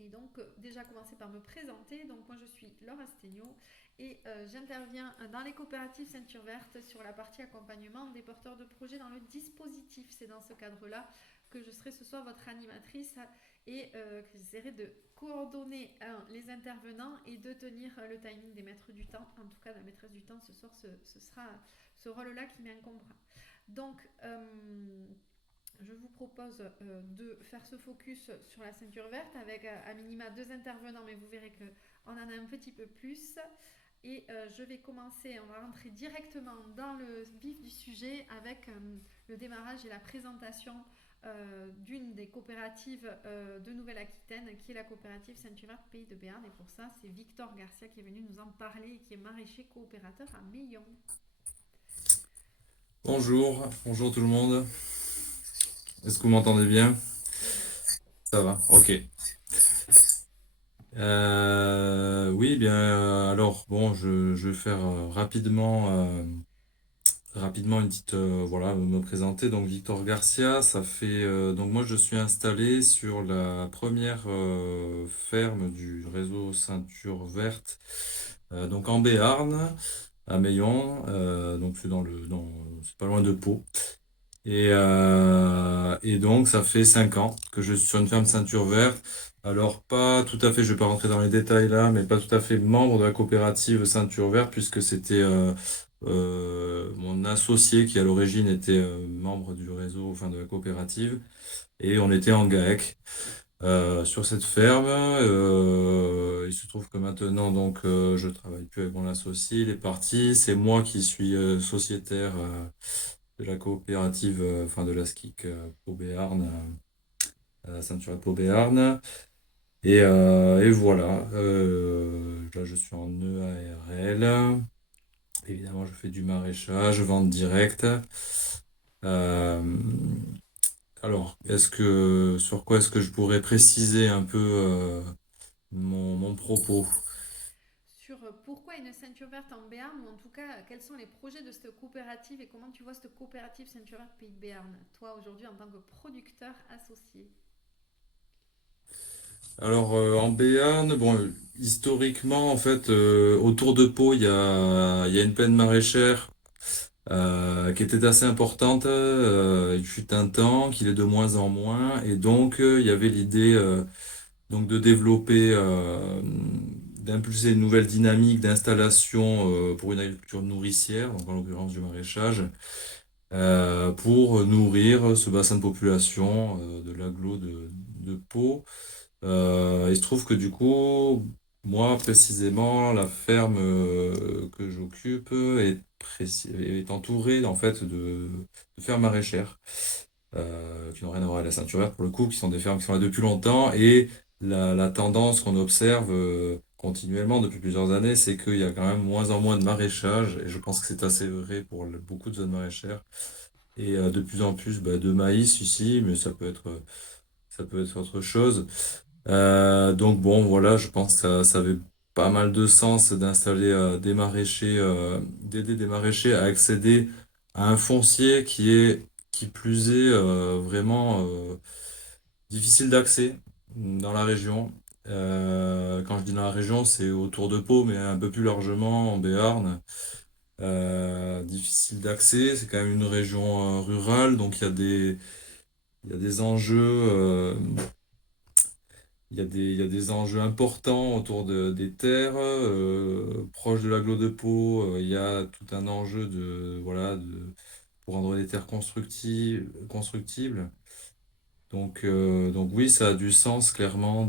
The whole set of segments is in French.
Et donc, déjà commencer par me présenter. Donc, moi, je suis Laure Astegno et j'interviens dans les coopératives Ceinture Verte sur la partie accompagnement des porteurs de projets dans le dispositif. C'est dans ce cadre-là que je serai ce soir votre animatrice et que j'essaierai de coordonner les intervenants et de tenir le timing des maîtres du temps. En tout cas, la maîtresse du temps, ce soir, ce sera ce rôle-là qui m'incombera. Donc, je vous propose de faire ce focus sur la ceinture verte avec à minima deux intervenants, mais vous verrez qu'on en a un petit peu plus. Et je vais commencer, on va rentrer directement dans le vif du sujet avec le démarrage et la présentation d'une des coopératives de Nouvelle-Aquitaine, qui est la coopérative Ceinture Verte Pays de Béarn. Et pour ça, c'est Victor Garcia qui est venu nous en parler et qui est maraîcher coopérateur à Meillon. Bonjour, bonjour tout le monde. Est-ce que vous m'entendez bien? Très bien. Ça va, ok. Oui, bien, alors, bon, je vais faire rapidement une petite, voilà, me présenter. Donc, Victor Garcia, donc moi, je suis installé sur la première ferme du réseau Ceinture Verte, donc en Béarn, à Meillon. Donc, c'est pas loin de Pau. Et donc, ça fait 5 ans que je suis sur une ferme ceinture verte. Alors, pas tout à fait, je vais pas rentrer dans les détails là, mais pas tout à fait membre de la coopérative ceinture verte, puisque c'était mon associé qui à l'origine était membre du réseau, enfin de la coopérative, et on était en GAEC sur cette ferme. Il se trouve que maintenant, donc, je travaille plus avec mon associé, il est parti. C'est moi qui suis sociétaire de la coopérative, enfin de la SKIC Pau Béarn, la ceinture de Pau Béarn. Et voilà, là je suis en EARL. Évidemment, je fais du maraîchage, vente directe. Euh, alors, sur quoi est-ce que je pourrais préciser un peu mon propos? Sur pourquoi une ceinture verte en Béarn, ou en tout cas, quels sont les projets de cette coopérative et comment tu vois cette coopérative ceinture verte Pays de Béarn, toi aujourd'hui en tant que producteur associé. Alors, en Béarn, bon, historiquement, en fait, autour de Pau, il y a une plaine maraîchère qui était assez importante. Il fut un temps qu'il est de moins en moins, et donc il y avait l'idée donc de développer, d'impulser une nouvelle dynamique d'installation pour une agriculture nourricière, donc en l'occurrence du maraîchage, pour nourrir ce bassin de population de l'agglo de Pau. Il se trouve que du coup, moi précisément, la ferme que j'occupe est entourée en fait de fermes maraîchères qui n'ont rien à voir avec la ceinture verte pour le coup, qui sont des fermes qui sont là depuis longtemps. Et la tendance qu'on observe continuellement depuis plusieurs années, c'est qu'il y a quand même moins en moins de maraîchage, et je pense que c'est assez vrai pour beaucoup de zones maraîchères, et de plus en plus de maïs ici, mais ça peut être autre chose. Donc bon, voilà, je pense que ça avait pas mal de sens d'installer des maraîchers, d'aider des maraîchers à accéder à un foncier qui plus est, vraiment difficile d'accès dans la région. Quand je dis dans la région, c'est autour de Pau, mais un peu plus largement en Béarn. Difficile d'accès, c'est quand même une région rurale, donc il y a des enjeux. Il y a des enjeux importants autour des terres, proche de l'agglo de Pau. Il y a tout un enjeu voilà, pour rendre les terres constructibles. Donc oui, ça a du sens clairement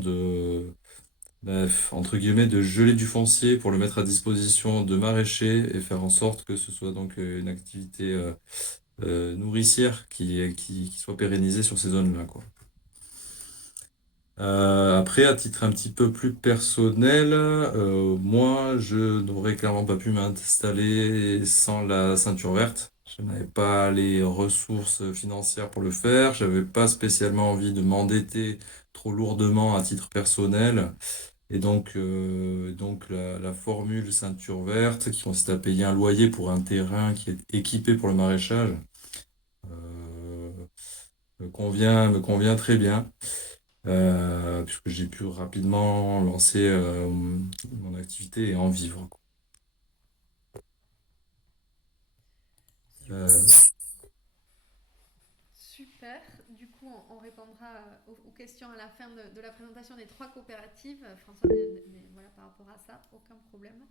entre guillemets, de geler du foncier pour le mettre à disposition de maraîchers et faire en sorte que ce soit donc une activité nourricière qui soit pérennisée sur ces zones-là, quoi. Après, à titre un petit peu plus personnel, moi, je n'aurais clairement pas pu m'installer sans la ceinture verte. Je n'avais pas les ressources financières pour le faire. J'avais pas spécialement envie de m'endetter trop lourdement à titre personnel. Et donc la formule ceinture verte, qui consiste à payer un loyer pour un terrain qui est équipé pour le maraîchage, me convient très bien. puisque j'ai pu rapidement lancer mon activité et en vivre, quoi. Super. Euh, Super. Du coup, on répondra aux questions à la fin de la présentation des trois coopératives. François, voilà, par rapport à ça, aucun problème.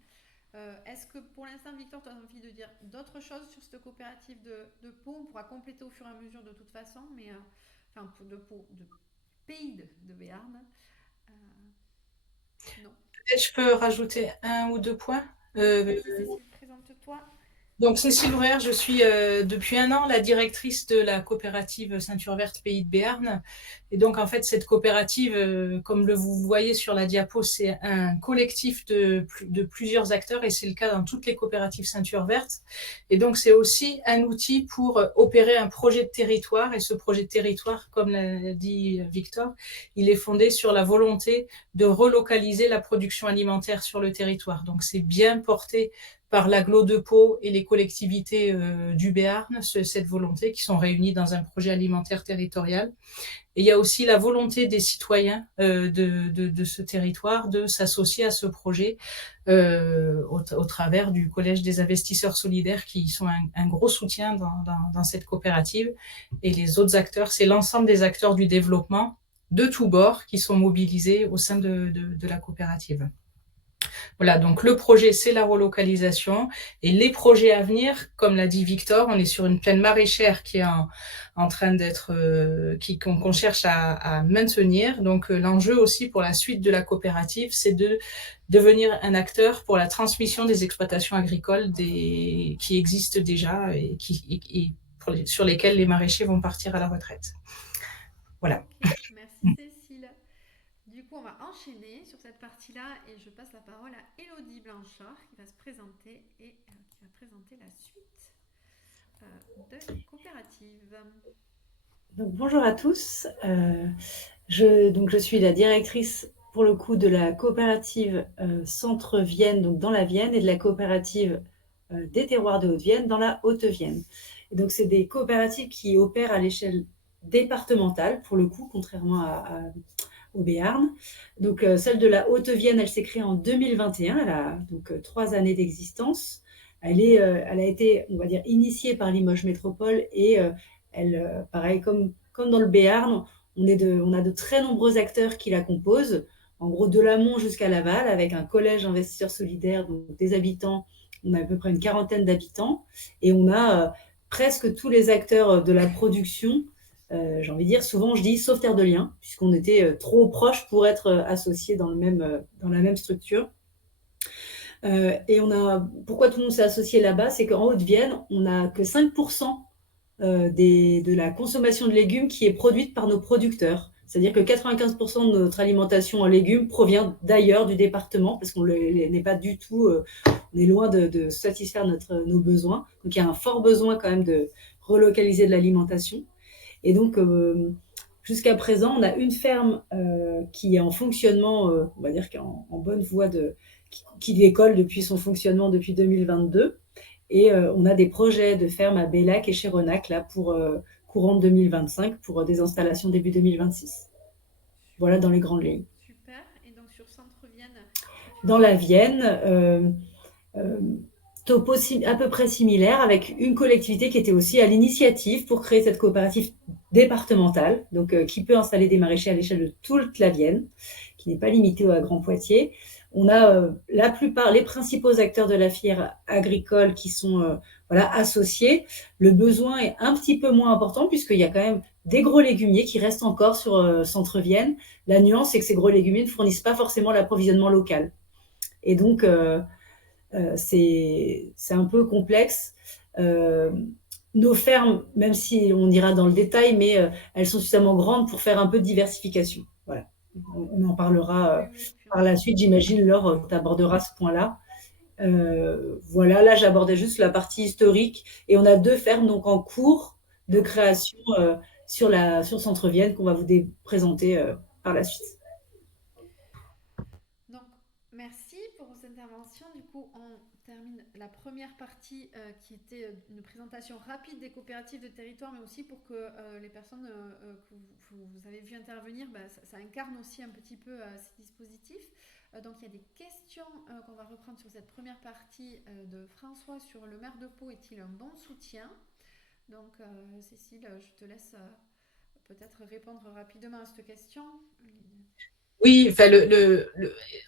Est-ce que pour l'instant, Victor, tu as envie de dire d'autres choses sur cette coopérative de Pau? On pourra compléter au fur et à mesure de toute façon, mais enfin, de Pau, de pays de Béarn. Euh, non. Peut-être je peux rajouter un ou deux points. Oui, vas-y, Cécile, présente-toi. Donc, Cécile Bruyère, je suis depuis un an la directrice de la coopérative Ceinture Verte Pays de Béarn. Et donc, en fait, cette coopérative, comme vous voyez sur la diapo, c'est un collectif de plusieurs acteurs et c'est le cas dans toutes les coopératives Ceinture Verte. Et donc, c'est aussi un outil pour opérer un projet de territoire. Et ce projet de territoire, comme l'a dit Victor, il est fondé sur la volonté de relocaliser la production alimentaire sur le territoire. Donc, c'est bien porté par l'agglo de Pau et les collectivités du Béarn, cette volonté qui sont réunies dans un projet alimentaire territorial. Et il y a aussi la volonté des citoyens de ce territoire de s'associer à ce projet au travers du Collège des investisseurs solidaires qui sont un gros soutien dans cette coopérative. Et les autres acteurs, c'est l'ensemble des acteurs du développement de tous bords qui sont mobilisés au sein de la coopérative. Voilà, donc le projet, c'est la relocalisation. Et les projets à venir, comme l'a dit Victor, on est sur une plaine maraîchère qui est en train d'être, qu'on cherche à maintenir. Donc l'enjeu aussi pour la suite de la coopérative, c'est de devenir un acteur pour la transmission des exploitations agricoles qui existent déjà sur lesquelles les maraîchers vont partir à la retraite. Voilà. Ok, merci Cécile. Du coup, on va enchaîner sur cette partie-là et je passe la parole à Élodie Blanchard qui va se présenter et qui va présenter la suite de la coopérative. Donc, bonjour à tous. Je suis la directrice pour le coup de la coopérative Centre Vienne, donc dans la Vienne, et de la coopérative des terroirs de Haute-Vienne dans la Haute-Vienne. Et donc, c'est des coopératives qui opèrent à l'échelle départementale, pour le coup, contrairement au Béarn. Donc, celle de la Haute-Vienne, elle s'est créée en 2021. Elle a donc 3 années d'existence. Elle a été, on va dire, initiée par Limoges Métropole et pareil, comme dans le Béarn, on a de très nombreux acteurs qui la composent, en gros de l'amont jusqu'à l'aval, avec un collège investisseurs solidaires, donc des habitants, on a à peu près une quarantaine d'habitants, et on a presque tous les acteurs de la production, j'ai envie de dire, souvent je dis sauf Terre de Liens, puisqu'on était trop proches pour être associés dans la même structure. Et pourquoi tout le monde s'est associé là-bas, c'est qu'en Haute-Vienne, on n'a que 5% de la consommation de légumes qui est produite par nos producteurs. C'est-à-dire que 95% de notre alimentation en légumes provient d'ailleurs du département, parce qu'on n'est pas du tout, on est loin de satisfaire nos besoins. Donc il y a un fort besoin quand même de relocaliser de l'alimentation. Et donc, jusqu'à présent, on a une ferme qui est en fonctionnement, on va dire qui est en bonne voie qui décolle depuis son fonctionnement depuis 2022. Et on a des projets de ferme à Bellac et Chéronac là, pour courant 2025, pour des installations début 2026. Voilà dans les grandes lignes. Super. Et donc sur Centre-Vienne. Dans la Vienne, topo à peu près similaire, avec une collectivité qui était aussi à l'initiative pour créer cette coopérative départementale, donc qui peut installer des maraîchers à l'échelle de toute la Vienne, qui n'est pas limitée à Grand Poitiers. On a la plupart, les principaux acteurs de la filière agricole qui sont associés. Le besoin est un petit peu moins important puisqu'il y a quand même des gros légumiers qui restent encore sur Centre-Vienne. La nuance, c'est que ces gros légumiers ne fournissent pas forcément l'approvisionnement local. Et donc, c'est un peu complexe. Nos fermes, même si on ira dans le détail, mais elles sont suffisamment grandes pour faire un peu de diversification. Voilà. On en parlera par la suite, j'imagine, Laure, tu aborderas ce point-là. Voilà, là, j'abordais juste la partie historique. Et on a 2 fermes donc, en cours de création sur Centre-Vienne qu'on va vous présenter par la suite. Donc, merci pour interventions. Du coup, on termine la première partie qui était une présentation rapide des coopératives de territoire, mais aussi pour que les personnes que vous avez vu intervenir, ça incarne aussi un petit peu ces dispositifs. Donc il y a des questions qu'on va reprendre sur cette première partie de François sur le maire de Pau est-il un bon soutien? Donc Cécile, je te laisse peut-être répondre rapidement à cette question. Oui, enfin,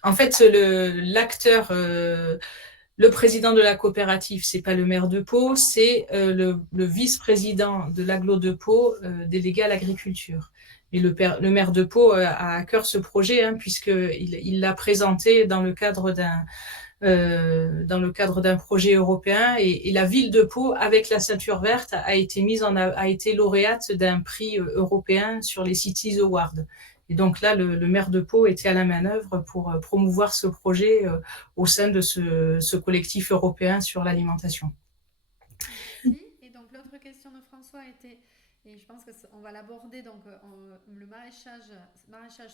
en fait, l'acteur, le président de la coopérative, c'est pas le maire de Pau, c'est le vice-président de l'agglo de Pau, délégué à l'agriculture. Et le maire de Pau a à cœur ce projet, hein, puisqu'il l'a présenté dans le cadre d'un projet européen, et la ville de Pau, avec la ceinture verte, a été lauréate d'un prix européen sur les Cities Awards. Et donc là, le maire de Pau était à la manœuvre pour promouvoir ce projet au sein de ce collectif européen sur l'alimentation. Merci. Et donc l'autre question de François était, et je pense qu'on va l'aborder, donc le maraîchage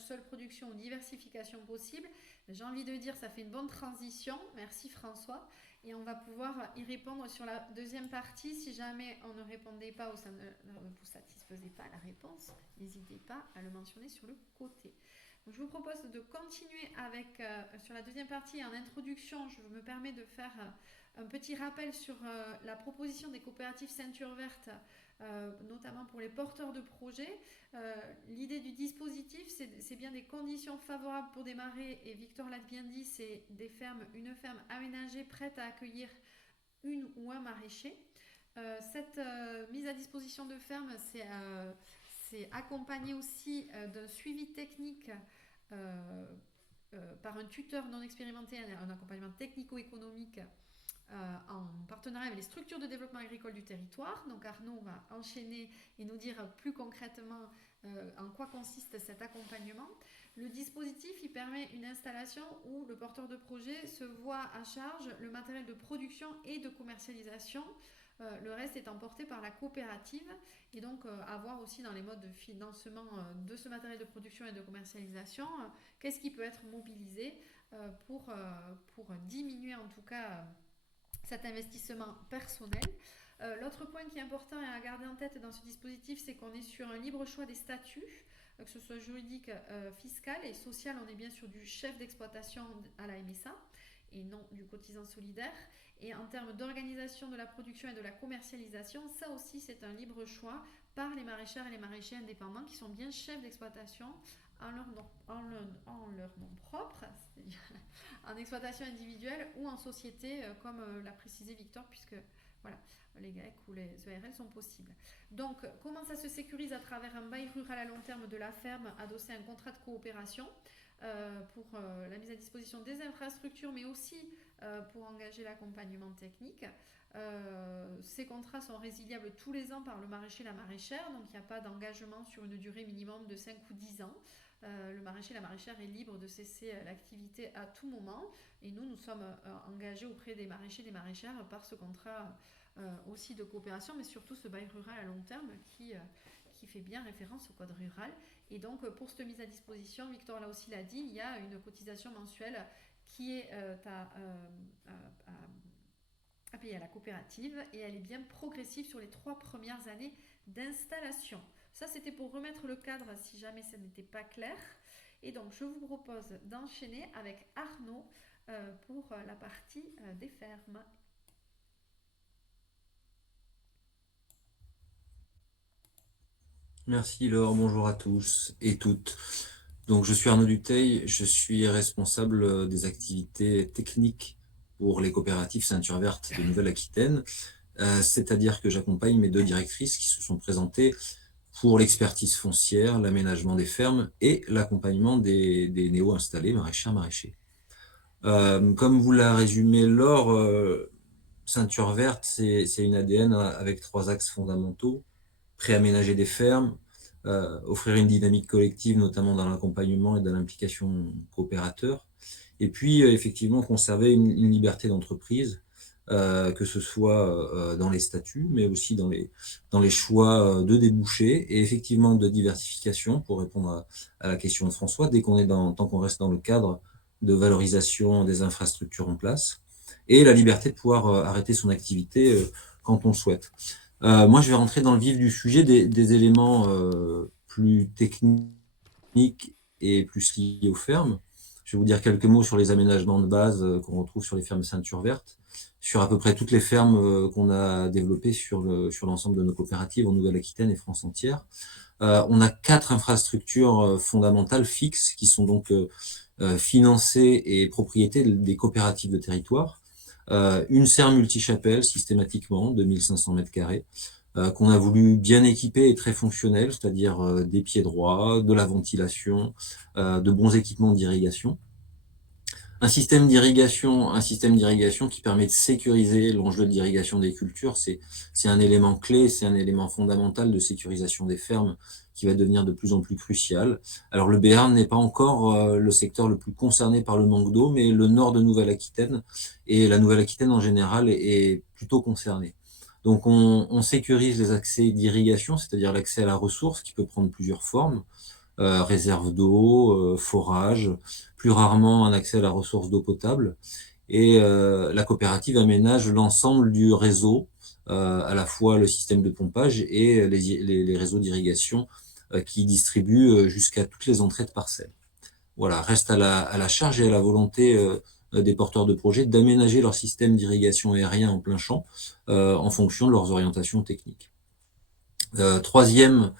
seule production ou diversification possible. J'ai envie de dire, ça fait une bonne transition. Merci François. Et on va pouvoir y répondre sur la deuxième partie. Si jamais on ne répondait pas ou ça ne vous satisfaisait pas la réponse, n'hésitez pas à le mentionner sur le côté. Donc, je vous propose de continuer avec, sur la deuxième partie, en introduction, je me permets de faire un petit rappel sur la proposition des coopératives Ceinture Verte, notamment pour les porteurs de projets. L'idée du dispositif, c'est bien des conditions favorables pour démarrer, et Victor l'a bien dit, c'est une ferme aménagée prête à accueillir une ou un maraîcher. Cette mise à disposition de ferme, c'est accompagné aussi d'un suivi technique par un tuteur non expérimenté, un accompagnement technico-économique en partenariat avec les structures de développement agricole du territoire. Donc Arnaud va enchaîner et nous dire plus concrètement en quoi consiste cet accompagnement. Le dispositif, il permet une installation où le porteur de projet se voit à charge le matériel de production et de commercialisation. Le reste étant porté par la coopérative, et donc à voir aussi dans les modes de financement de ce matériel de production et de commercialisation, qu'est-ce qui peut être mobilisé pour diminuer en tout cas cet investissement personnel. L'autre point qui est important à garder en tête dans ce dispositif, c'est qu'on est sur un libre choix des statuts, que ce soit juridique, fiscal et social. On est bien sur du chef d'exploitation à la MSA et non du cotisant solidaire. Et en termes d'organisation de la production et de la commercialisation, ça aussi c'est un libre choix par les maraîchères et les maraîchers indépendants qui sont bien chefs d'exploitation en leur nom propre, c'est-à-dire en exploitation individuelle ou en société, comme l'a précisé Victor, puisque voilà, les GAEC ou les EARL sont possibles. Donc, comment ça se sécurise? À travers un bail rural à long terme de la ferme adossé à un contrat de coopération pour la mise à disposition des infrastructures, mais aussi pour engager l'accompagnement technique. Ces contrats sont résiliables tous les ans par le maraîcher et la maraîchère, donc il n'y a pas d'engagement sur une durée minimum de 5 ou 10 ans. Le maraîcher et la maraîchère est libre de cesser l'activité à tout moment, et nous sommes engagés auprès des maraîchers et des maraîchères par ce contrat aussi de coopération, mais surtout ce bail rural à long terme qui fait bien référence au code rural. Et donc pour cette mise à disposition, Victor là aussi l'a dit, il y a une cotisation mensuelle qui est à payer à la coopérative, et elle est bien progressive sur les 3 premières années d'installation. Ça, c'était pour remettre le cadre si jamais ça n'était pas clair. Et donc, je vous propose d'enchaîner avec Arnaud pour la partie des fermes. Merci Laure, bonjour à tous et toutes. Donc je suis Arnaud Dutheil, je suis responsable des activités techniques pour les coopératives Ceinture Verte de Nouvelle-Aquitaine, c'est-à-dire que j'accompagne mes 2 directrices qui se sont présentées pour l'expertise foncière, l'aménagement des fermes et l'accompagnement des néo-installés maraîchers. Comme vous l'a résumé Laure, Ceinture Verte, c'est une ADN avec 3 axes fondamentaux: préaménager des fermes, offrir une dynamique collective, notamment dans l'accompagnement et dans l'implication coopérateur, et puis effectivement conserver une liberté d'entreprise, que ce soit dans les statuts, mais aussi dans les choix de débouchés et effectivement de diversification, pour répondre à la question de François. Tant qu'on reste dans le cadre, de valorisation des infrastructures en place, et la liberté de pouvoir arrêter son activité quand on le souhaite. Moi, je vais rentrer dans le vif du sujet des éléments plus techniques et plus liés aux fermes. Je vais vous dire quelques mots sur les aménagements de base qu'on retrouve sur les fermes ceinture verte, sur à peu près toutes les fermes qu'on a développées sur l'ensemble de nos coopératives en Nouvelle-Aquitaine et France entière. On a 4 infrastructures fondamentales fixes qui sont donc financées et propriétés des coopératives de territoire. Une serre multichapelle systématiquement de 1500 m², qu'on a voulu bien équiper et très fonctionnelle, c'est-à-dire des pieds droits, de la ventilation, de bons équipements d'irrigation. Un système d'irrigation qui permet de sécuriser l'enjeu d'irrigation des cultures, c'est un élément clé, c'est un élément fondamental de sécurisation des fermes qui va devenir de plus en plus crucial. Alors le Béarn n'est pas encore le secteur le plus concerné par le manque d'eau, mais le nord de Nouvelle-Aquitaine et la Nouvelle-Aquitaine en général est plutôt concerné. Donc on sécurise les accès d'irrigation, c'est-à-dire l'accès à la ressource qui peut prendre plusieurs formes. Réserve d'eau, forage, plus rarement un accès à la ressource d'eau potable. Et la coopérative aménage l'ensemble du réseau, à la fois le système de pompage et les réseaux d'irrigation qui distribuent jusqu'à toutes les entrées de parcelles. Voilà, reste à la charge et à la volonté des porteurs de projets d'aménager leur système d'irrigation aérien en plein champ en fonction de leurs orientations techniques. Troisième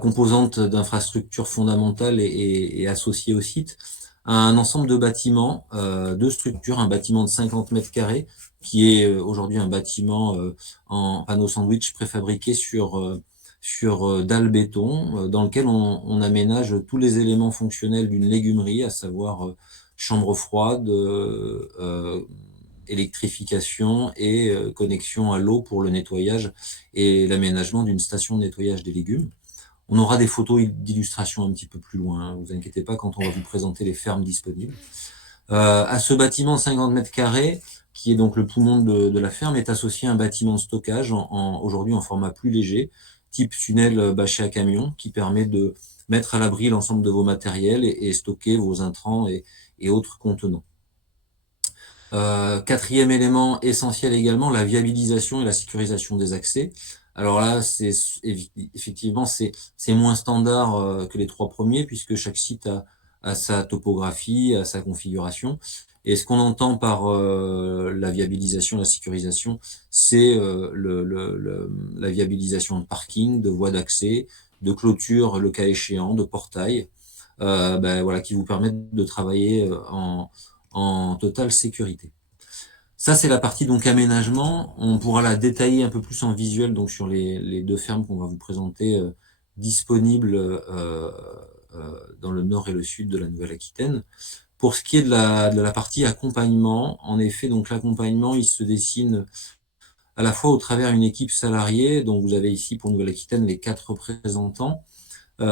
composante d'infrastructures fondamentales et associée au site, un ensemble de bâtiments, de structures, un bâtiment de 50 m², qui est aujourd'hui un bâtiment en panneau sandwich préfabriqué sur dalle béton, dans lequel on aménage tous les éléments fonctionnels d'une légumerie, à savoir chambre froide, électrification et connexion à l'eau pour le nettoyage et l'aménagement d'une station de nettoyage des légumes. On aura des photos d'illustration un petit peu plus loin, hein, vous inquiétez pas quand on va vous présenter les fermes disponibles. À ce bâtiment de 50 m², qui est donc le poumon de la ferme, est associé un bâtiment de stockage aujourd'hui en format plus léger, type tunnel bâché à camion, qui permet de mettre à l'abri l'ensemble de vos matériels et stocker vos intrants et autres contenants. Quatrième élément essentiel également, la viabilisation et la sécurisation des accès. Alors là, effectivement, c'est moins standard que les 3 premiers, puisque chaque site a sa topographie, a sa configuration. Et ce qu'on entend par la viabilisation, la sécurisation, c'est la viabilisation de parking, de voies d'accès, de clôture, le cas échéant, de portail, voilà, qui vous permettent de travailler en totale sécurité. Ça, c'est la partie donc aménagement. On pourra la détailler un peu plus en visuel donc sur les 2 fermes qu'on va vous présenter disponibles dans le nord et le sud de la Nouvelle-Aquitaine. Pour ce qui est de la partie accompagnement, en effet, donc l'accompagnement, il se dessine à la fois au travers d'une équipe salariée, donc vous avez ici pour Nouvelle-Aquitaine les 4 représentants. On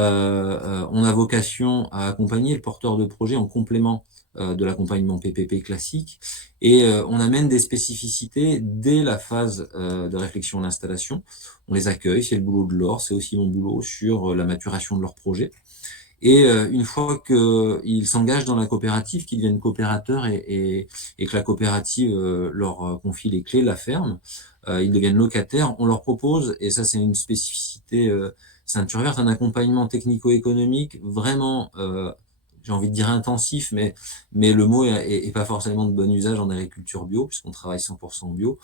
a vocation à accompagner le porteur de projet en complément de l'accompagnement PPP classique, et on amène des spécificités dès la phase de réflexion d'installation. On les accueille, c'est le boulot de Laure, c'est aussi mon boulot sur la maturation de leur projet. Et une fois qu'ils s'engagent dans la coopérative, qu'ils deviennent coopérateurs et que la coopérative leur confie les clés de la ferme, ils deviennent locataires, on leur propose, et ça c'est une spécificité ceinture verte, un accompagnement technico-économique vraiment j'ai envie de dire intensif, mais le mot est pas forcément de bon usage en agriculture bio, puisqu'on travaille 100% bio.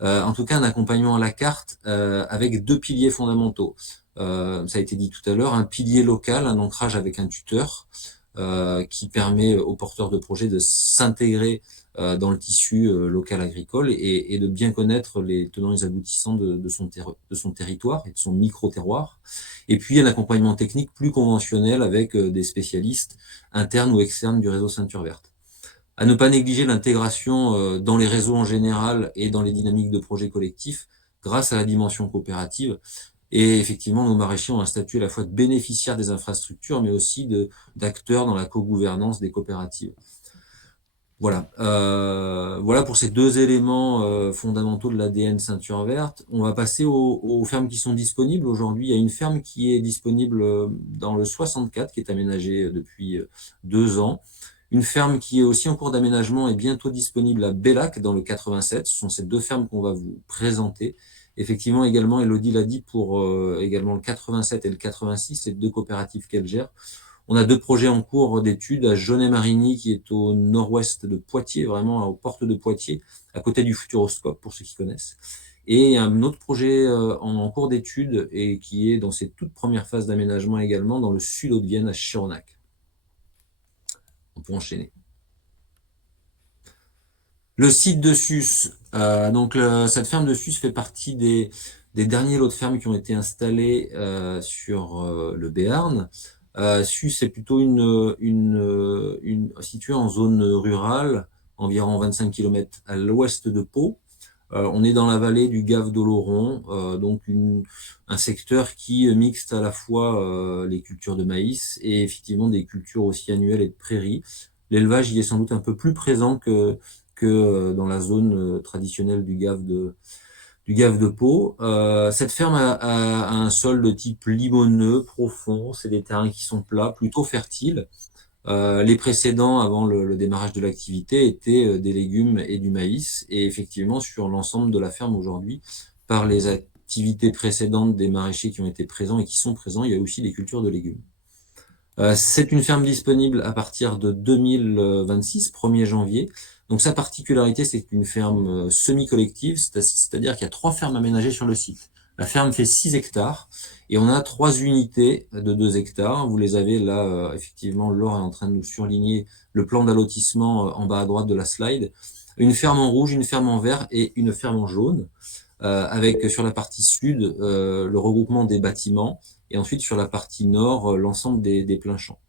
En tout cas, un accompagnement à la carte avec 2 piliers fondamentaux. Ça a été dit tout à l'heure, un pilier local, un ancrage avec un tuteur qui permet aux porteurs de projets de s'intégrer dans le tissu local agricole et de bien connaître les tenants et les aboutissants de son territoire et de son micro-terroir. Et puis un accompagnement technique plus conventionnel avec des spécialistes internes ou externes du réseau ceinture verte. À ne pas négliger l'intégration dans les réseaux en général et dans les dynamiques de projets collectifs grâce à la dimension coopérative. Et effectivement, nos maraîchers ont un statut à la fois de bénéficiaires des infrastructures, mais aussi d'acteurs dans la co-gouvernance des coopératives. Voilà. Voilà pour ces 2 éléments fondamentaux de l'ADN ceinture verte. On va passer aux fermes qui sont disponibles. Aujourd'hui, il y a une ferme qui est disponible dans le 64, qui est aménagée depuis 2 ans. Une ferme qui est aussi en cours d'aménagement est bientôt disponible à Bellac, dans le 87. Ce sont ces 2 fermes qu'on va vous présenter. Effectivement, également, Elodie l'a dit, pour également le 87 et le 86, c'est 2 coopératives qu'elle gère. On a 2 projets en cours d'études à Jaunet-Marigny, qui est au nord-ouest de Poitiers, vraiment aux portes de Poitiers, à côté du Futuroscope, pour ceux qui connaissent. Et un autre projet en cours d'études et qui est dans ses toutes premières phases d'aménagement également, dans le sud de Vienne, à Chironac. On peut enchaîner. Le site de Sus, cette ferme de Sus fait partie des derniers lots de fermes qui ont été installés sur le Béarn. Sus est plutôt situé en zone rurale, environ 25 km à l'ouest de Pau. On est dans la vallée du Gave d'Oloron, donc un secteur qui mixte à la fois les cultures de maïs et effectivement des cultures aussi annuelles et de prairies. L'élevage y est sans doute un peu plus présent que dans la zone traditionnelle du Gave de Pau. Cette ferme a un sol de type limoneux, profond. C'est des terrains qui sont plats, plutôt fertiles. Les précédents, avant le démarrage de l'activité, étaient des légumes et du maïs. Et effectivement, sur l'ensemble de la ferme aujourd'hui, par les activités précédentes des maraîchers qui ont été présents et qui sont présents, il y a aussi des cultures de légumes. C'est une ferme disponible à partir de 2026, 1er janvier. Donc sa particularité, c'est une ferme semi-collective, c'est-à-dire qu'il y a 3 fermes aménagées sur le site. La ferme fait 6 hectares et on a 3 unités de 2 hectares. Vous les avez là, effectivement, Laure est en train de nous surligner le plan d'allotissement en bas à droite de la slide. Une ferme en rouge, une ferme en vert et une ferme en jaune, avec sur la partie sud le regroupement des bâtiments et ensuite sur la partie nord l'ensemble des pleins champs.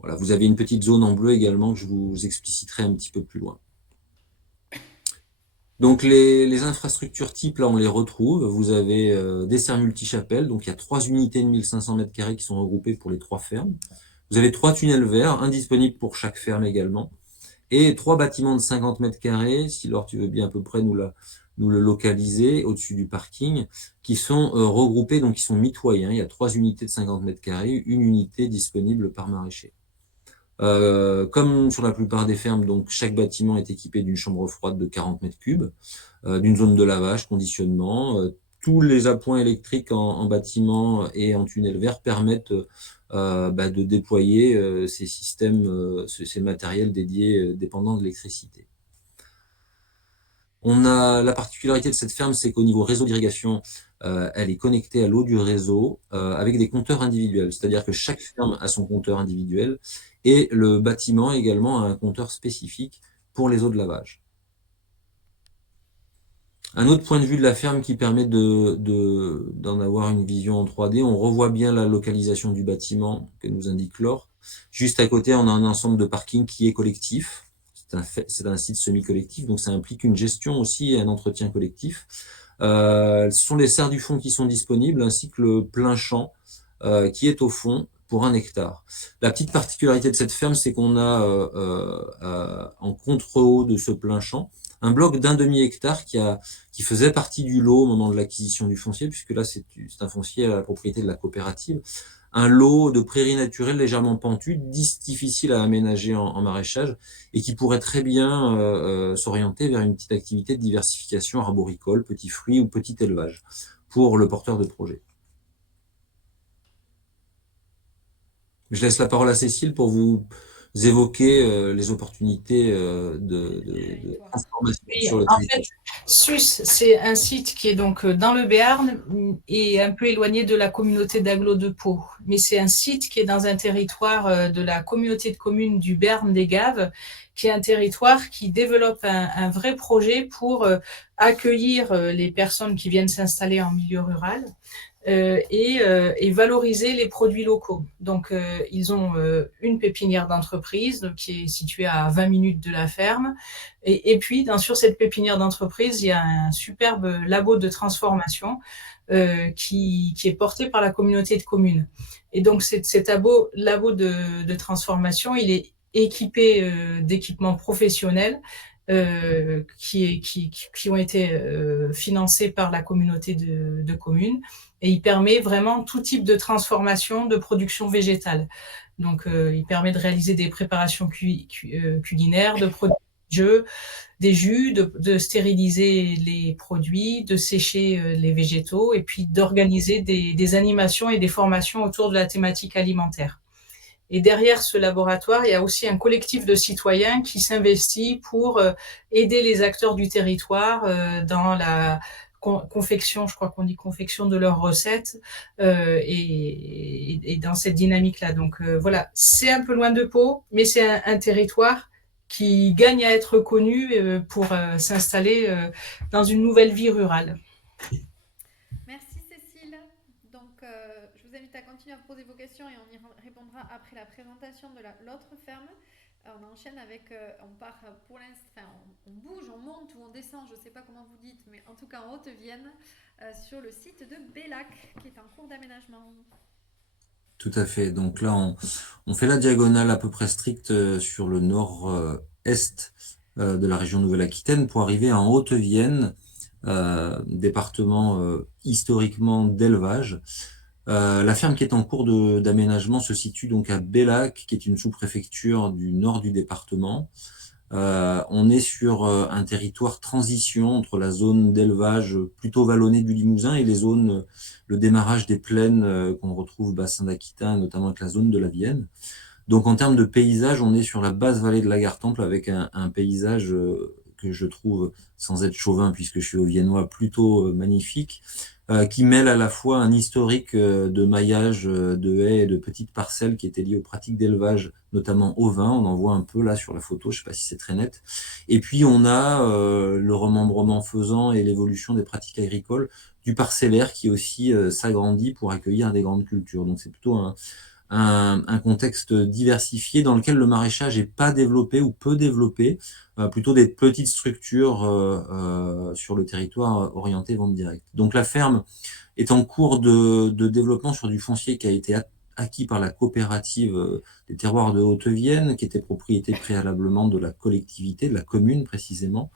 Voilà, vous avez une petite zone en bleu également que je vous expliciterai un petit peu plus loin. Donc les infrastructures types, là on les retrouve. Vous avez des serres multichapelles, donc il y a 3 unités de 1500 m² qui sont regroupées pour les 3 fermes. Vous avez 3 tunnels verts, un disponible pour chaque ferme également, et 3 bâtiments de 50 m², si Laure tu veux bien à peu près nous le localiser au-dessus du parking, qui sont regroupés, donc qui sont mitoyens. Il y a 3 unités de 50 m², une unité disponible par maraîcher. Comme sur la plupart des fermes, donc chaque bâtiment est équipé d'une chambre froide de 40 m3, d'une zone de lavage, conditionnement. Tous les appoints électriques en bâtiment et en tunnel vert permettent de déployer ces systèmes, ces matériels dédiés dépendants de l'électricité. On a la particularité de cette ferme, c'est qu'au niveau réseau d'irrigation, elle est connectée à l'eau du réseau avec des compteurs individuels. C'est-à-dire que chaque ferme a son compteur individuel et le bâtiment également a un compteur spécifique pour les eaux de lavage. Un autre point de vue de la ferme qui permet d'en avoir une vision en 3D, on revoit bien la localisation du bâtiment que nous indique Laure. Juste à côté, on a un ensemble de parking qui est collectif. C'est un site semi-collectif, donc ça implique une gestion aussi et un entretien collectif. Ce sont les serres du fond qui sont disponibles, ainsi que le plein champ qui est au fond pour 1 hectare. La petite particularité de cette ferme, c'est qu'on a en contre-haut de ce plein champ un bloc d'1 demi-hectare qui faisait partie du lot au moment de l'acquisition du foncier, puisque là c'est un foncier à la propriété de la coopérative. Un lot de prairies naturelles légèrement pentues, difficile à aménager en maraîchage et qui pourrait très bien s'orienter vers une petite activité de diversification arboricole, petits fruits ou petit élevage pour le porteur de projet. Je laisse la parole à Cécile pour vous évoquer les opportunités de transformation sur le En territoire. fait, Sus, c'est un site qui est donc dans le Béarn et un peu éloigné de la communauté d'agglo de Pau. Mais c'est un site qui est dans un territoire de la communauté de communes du Béarn des Gaves, qui est un territoire qui développe un vrai projet pour accueillir les personnes qui viennent s'installer en milieu rural. Et valoriser les produits locaux. Donc, ils ont une pépinière d'entreprise qui est située à 20 minutes de la ferme. Et puis, sur cette pépinière d'entreprise, il y a un superbe labo de transformation qui est porté par la communauté de communes. Et donc, cet labo de transformation, il est équipé d'équipements professionnels qui ont été financés par la communauté de communes. Et il permet vraiment tout type de transformation de production végétale. Donc, il permet de réaliser des préparations culinaires, de produits de jus, des jus, de stériliser les produits, de sécher les végétaux et puis d'organiser des animations et des formations autour de la thématique alimentaire. Et derrière ce laboratoire, il y a aussi un collectif de citoyens qui s'investit pour aider les acteurs du territoire dans la confection, je crois qu'on dit confection de leurs recettes et dans cette dynamique-là. Donc voilà, c'est un peu loin de Pau, mais c'est un territoire qui gagne à être connu pour s'installer dans une nouvelle vie rurale. Merci Cécile. Donc, je vous invite à continuer à poser vos questions et on y répondra après la présentation de l'autre ferme. On enchaîne avec, on part pour l'instant, enfin, on bouge, on monte ou on descend, je ne sais pas comment vous dites, mais en tout cas en Haute-Vienne, sur le site de Bellac, qui est en cours d'aménagement. Tout à fait. Donc là, on fait la diagonale à peu près stricte sur le nord-est de la région Nouvelle-Aquitaine pour arriver en Haute-Vienne, département historiquement d'élevage. La ferme qui est en cours d'aménagement se situe donc à Bellac, qui est une sous-préfecture du nord du département. On est sur un territoire transition entre la zone d'élevage plutôt vallonnée du Limousin et les zones, le démarrage des plaines qu'on retrouve au bassin d'Aquitain, notamment avec la zone de la Vienne. Donc en termes de paysage, on est sur la basse vallée de la Gartempe avec un paysage que je trouve, sans être chauvin puisque je suis auviennois, plutôt magnifique, qui mêle à la fois un historique de maillage de haies et de petites parcelles qui étaient liées aux pratiques d'élevage, notamment ovin. On en voit un peu là sur la photo, je ne sais pas si c'est très net. Et puis on a le remembrement faisant et l'évolution des pratiques agricoles du parcellaire qui aussi s'agrandit pour accueillir des grandes cultures. Donc c'est plutôt un contexte diversifié dans lequel le maraîchage n'est pas développé ou peu développé, plutôt des petites structures sur le territoire orientées vente directe. Donc la ferme est en cours de développement sur du foncier qui a été acquis par la coopérative des terroirs de Haute-Vienne, qui était propriété préalablement de la collectivité, de la commune précisément.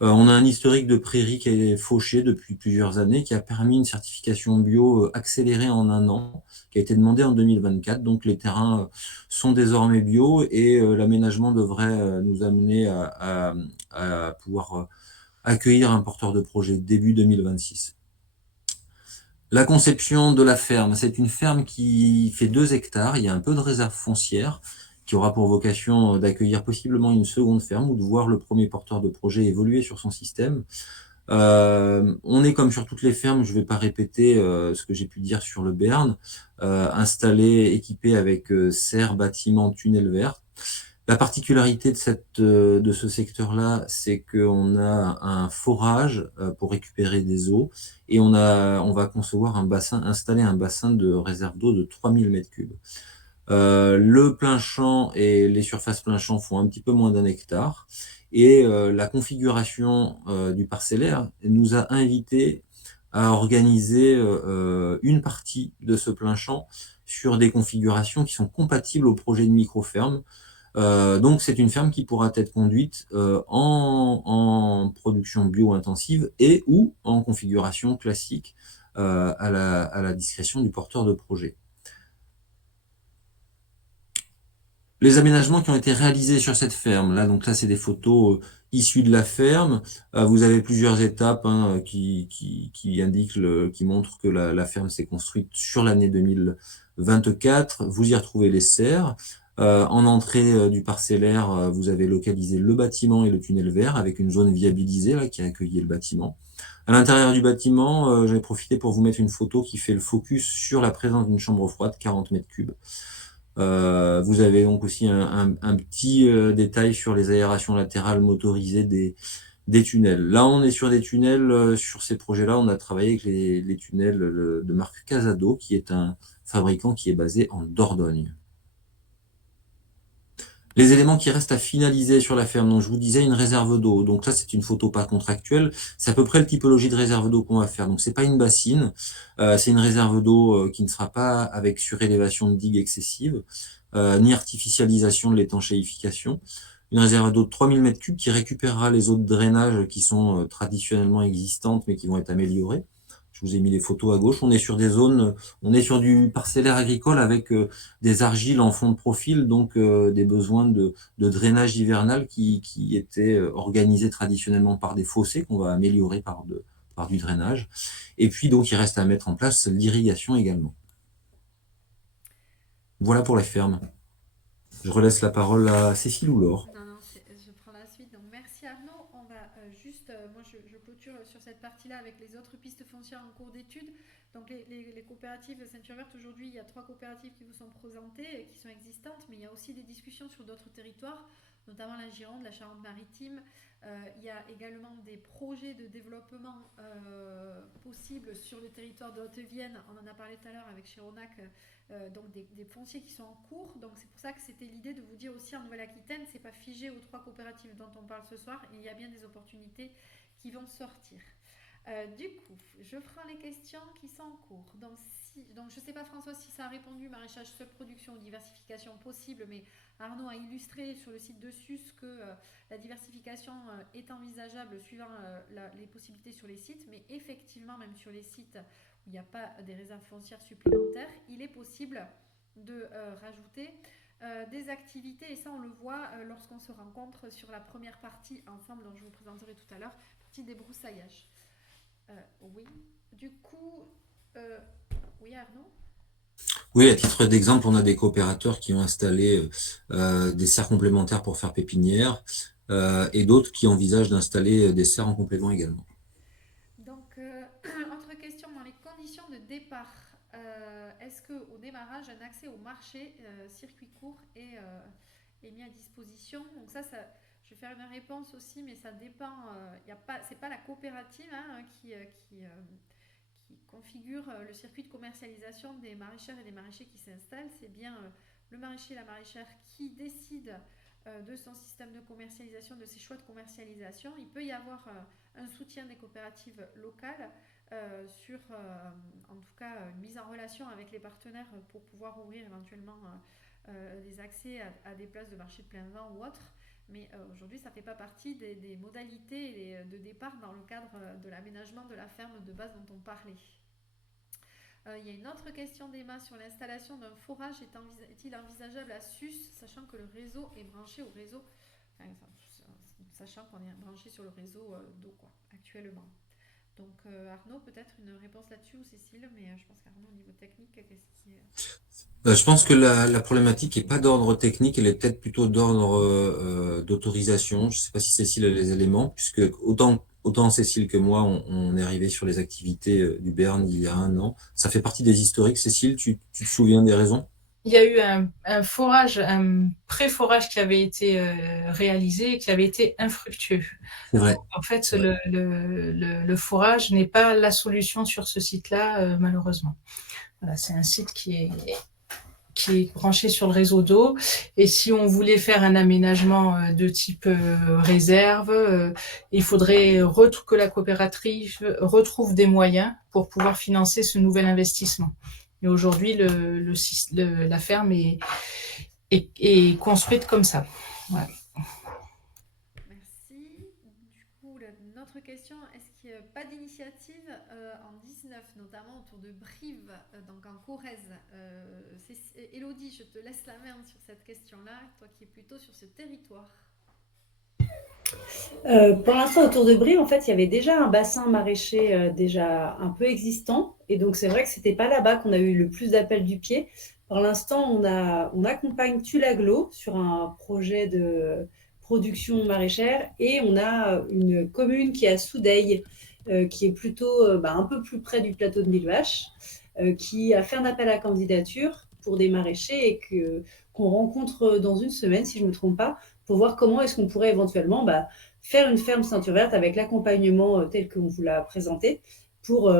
On a un historique de prairies qui est fauché depuis plusieurs années, qui a permis une certification bio accélérée en 1 an, qui a été demandée en 2024. Donc les terrains sont désormais bio et l'aménagement devrait nous amener à pouvoir accueillir un porteur de projet début 2026. La conception de la ferme, c'est une ferme qui fait 2 hectares. Il y a un peu de réserve foncière qui aura pour vocation d'accueillir possiblement une seconde ferme ou de voir le premier porteur de projet évoluer sur son système. On est comme sur toutes les fermes, je ne vais pas répéter ce que j'ai pu dire sur le Béarn, installé, équipé avec serres, bâtiments, tunnels verts. La particularité de ce secteur-là, c'est qu'on a un forage pour récupérer des eaux et on va concevoir installer un bassin de réserve d'eau de 3000 m3. Le plein champ et les surfaces plein champ font un petit peu moins d'1 hectare et la configuration du parcellaire nous a invités à organiser une partie de ce plein champ sur des configurations qui sont compatibles au projet de micro-ferme. Donc c'est une ferme qui pourra être conduite en production bio-intensive et ou en configuration classique à la discrétion du porteur de projet. Les aménagements qui ont été réalisés sur cette ferme, là, donc là, c'est des photos issues de la ferme. Vous avez plusieurs étapes qui indiquent, qui montrent que la ferme s'est construite sur l'année 2024. Vous y retrouvez les serres. En entrée du parcellaire, vous avez localisé le bâtiment et le tunnel vert avec une zone viabilisée là, qui a accueilli le bâtiment. À l'intérieur du bâtiment, j'avais profité pour vous mettre une photo qui fait le focus sur la présence d'une chambre froide, 40 m3. Vous avez donc aussi un petit détail sur les aérations latérales motorisées des tunnels. Là, on est sur des tunnels, sur ces projets-là, on a travaillé avec les tunnels de marque Casado, qui est un fabricant qui est basé en Dordogne. Les éléments qui restent à finaliser sur la ferme, donc je vous disais une réserve d'eau. Donc là, c'est une photo pas contractuelle. C'est à peu près la typologie de réserve d'eau qu'on va faire. Donc c'est pas une bassine, c'est une réserve d'eau qui ne sera pas avec surélévation de digue excessive, ni artificialisation de l'étanchéification. Une réserve d'eau de 3000 m3 qui récupérera les eaux de drainage qui sont traditionnellement existantes mais qui vont être améliorées. Je vous ai mis les photos à gauche. On est sur des zones, on est sur du parcellaire agricole avec des argiles en fond de profil, donc des besoins de drainage hivernal qui étaient organisés traditionnellement par des fossés qu'on va améliorer par du drainage. Et puis donc il reste à mettre en place l'irrigation également. Voilà pour la ferme. Je relaisse la parole à Cécile ou Laure. Non, non, je prends la suite. Donc, merci Arnaud. On va moi je clôture sur cette partie-là avec les autres pistes foncières en cours d'étude. Donc, les coopératives Ceinture Verte, aujourd'hui, il y a 3 coopératives qui vous sont présentées et qui sont existantes, mais il y a aussi des discussions sur d'autres territoires, notamment la Gironde, la Charente-Maritime. Il y a également des projets de développement possibles sur le territoire de Haute-Vienne. On en a parlé tout à l'heure avec Chironac. Donc des fonciers qui sont en cours. Donc c'est pour ça que c'était l'idée de vous dire aussi en Nouvelle-Aquitaine, c'est pas figé aux 3 coopératives dont on parle ce soir, il y a bien des opportunités qui vont sortir. Du coup, je prends les questions qui sont en cours. Donc je ne sais pas François si ça a répondu, maraîchage, seule production ou diversification possible, mais Arnaud a illustré sur le site de SUS que la diversification est envisageable suivant les possibilités sur les sites, mais effectivement même sur les sites il n'y a pas des réserves foncières supplémentaires, il est possible de rajouter des activités, et ça on le voit lorsqu'on se rencontre sur la première partie ensemble, dont je vous présenterai tout à l'heure, partie débroussaillage. Oui, du coup, oui Arnaud ? Oui, à titre d'exemple, on a des coopérateurs qui ont installé des serres complémentaires pour faire pépinière et d'autres qui envisagent d'installer des serres en complément également. Donc, autre question, dans les conditions de départ, est-ce qu'au démarrage, un accès au marché, circuit court est mis à disposition? Donc ça, je vais faire une réponse aussi, mais ça dépend. C'est pas la coopérative qui configure le circuit de commercialisation des maraîchères et des maraîchers qui s'installent. C'est bien le maraîcher et la maraîchère qui décide de son système de commercialisation, de ses choix de commercialisation. Il peut y avoir un soutien des coopératives locales sur, en tout cas, une mise en relation avec les partenaires pour pouvoir ouvrir éventuellement des accès à des places de marché de plein vent ou autres. Mais aujourd'hui, ça ne fait pas partie des modalités de départ dans le cadre de l'aménagement de la ferme de base dont on parlait. Il y a une autre question d'Emma sur l'installation d'un forage. Est-il envisageable à SUS, sachant que le réseau est branché au réseau, sachant qu'on est branché sur le réseau d'eau actuellement. Donc Arnaud, peut-être une réponse là-dessus, ou Cécile, mais je pense qu'Arnaud, au niveau technique, qu'est-ce qui est... Je pense que la problématique n'est pas d'ordre technique, elle est peut-être plutôt d'ordre d'autorisation. Je ne sais pas si Cécile a les éléments, puisque autant Cécile que moi, on est arrivé sur les activités du Béarn il y a 1 an. Ça fait partie des historiques. Cécile, tu te souviens des raisons? Il y a eu un forage, un pré-forage qui avait été réalisé et qui avait été infructueux. C'est vrai. Donc, en fait, le forage n'est pas la solution sur ce site-là, malheureusement. Voilà, c'est un site qui est branché sur le réseau d'eau. Et si on voulait faire un aménagement de type réserve, il faudrait que la coopérative retrouve des moyens pour pouvoir financer ce nouvel investissement. Et aujourd'hui, la ferme est construite comme ça. Voilà. Merci. Du coup, notre question, est-ce qu'il n'y a pas d'initiative en 19, notamment autour de Brive, donc en Corrèze? Élodie, je te laisse la main sur cette question-là, toi qui es plutôt sur ce territoire. Pour l'instant, autour de Brive, en fait, il y avait déjà un bassin maraîcher déjà un peu existant. Et donc, c'est vrai que ce n'était pas là-bas qu'on a eu le plus d'appels du pied. Pour l'instant, on accompagne Tulaglo sur un projet de production maraîchère. Et on a une commune qui est à Soudeilles, qui est plutôt un peu plus près du plateau de Millevaches, qui a fait un appel à candidature pour des maraîchers et qu'on rencontre dans 1 semaine, si je ne me trompe pas, pour voir comment est-ce qu'on pourrait éventuellement faire une ferme Ceinture Verte avec l'accompagnement tel qu'on vous l'a présenté pour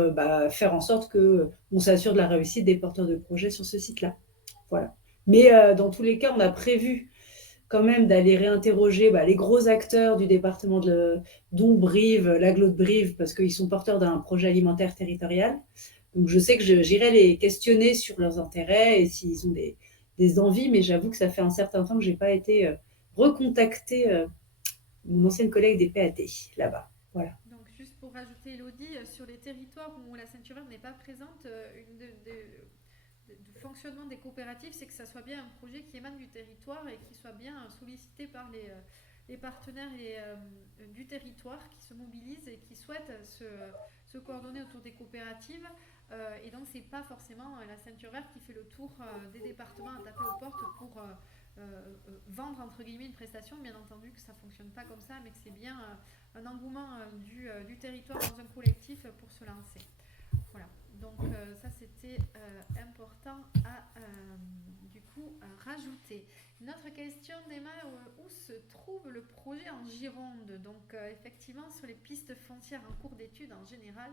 faire en sorte qu'on s'assure de la réussite des porteurs de projets sur ce site-là. Voilà. Mais dans tous les cas, on a prévu quand même d'aller réinterroger les gros acteurs du département dont Brive, l'agglo de Brive, parce qu'ils sont porteurs d'un projet alimentaire territorial. Donc je sais que j'irai les questionner sur leurs intérêts et s'ils ont des envies, mais j'avoue que ça fait un certain temps que je n'ai pas été recontacter mon ancienne collègue des PAT là-bas. Voilà. Donc juste juste pour rajouter, Elodie, sur les territoires où la ceinture verte n'est pas présente, du fonctionnement des coopératives, c'est que ça soit bien un projet qui émane du territoire et qui soit bien sollicité par les partenaires du territoire qui se mobilisent et qui souhaitent se coordonner autour des coopératives. Et donc, c'est pas forcément la ceinture verte qui fait le tour des départements à taper aux portes pour vendre entre guillemets une prestation. Bien entendu que ça fonctionne pas comme ça, mais que c'est bien un engouement du territoire dans un collectif pour se lancer. Voilà, donc ça c'était important à du coup rajouter. Une autre question d'Emma, où se trouve le projet en Gironde? Donc effectivement sur les pistes foncières en cours d'études en général,